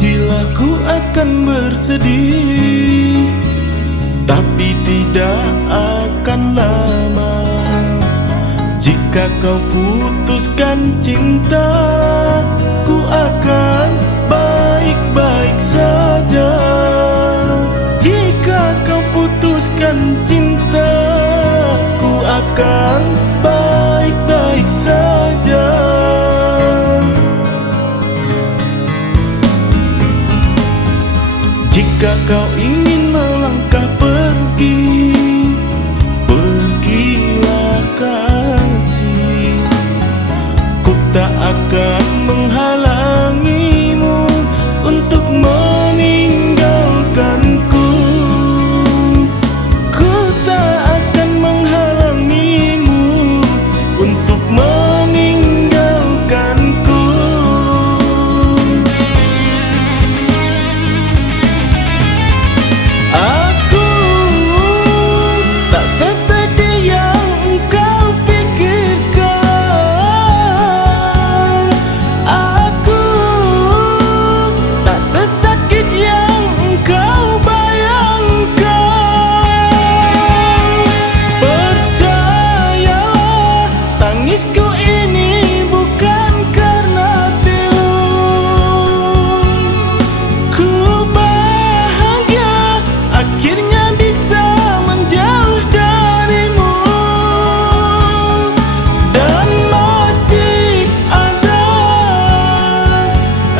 Pastilah ku akan bersedih, tapi tidak akan lama. Jika kau putuskan cinta, ku akan baik-baik saja. Jika kau putuskan cinta, ku akan baik-baik saja. Jika kau ingin melangkah pergi, pergilah kasih. Ku tak akan menghalangimu untuk meninggalkanku. Ku tak akan menghalangimu untuk meninggalkanku. Aku tak sesedih yang engkau fikirkan. Aku tak sesakit yang engkau bayangkan. Percayalah, tangisku ini bukan karena pilu. Ku bahagia akhirnya bisa menjauh darimu, dan masih ada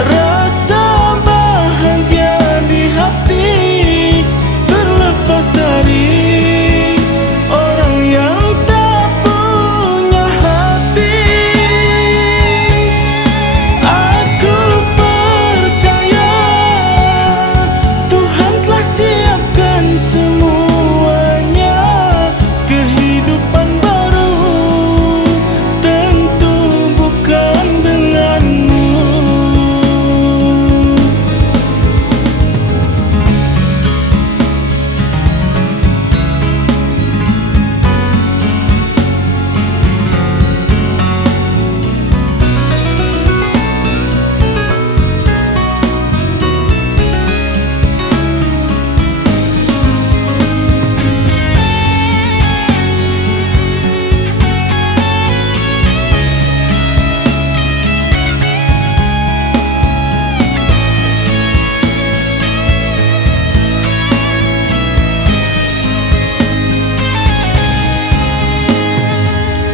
rasa bahagia di hati, terlepas dari orang yang tak punya hati. Aku percaya Tuhan telah siapkan semuanya. Kehidupan baru tentu bukan denganmu.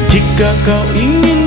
Jika kau ingin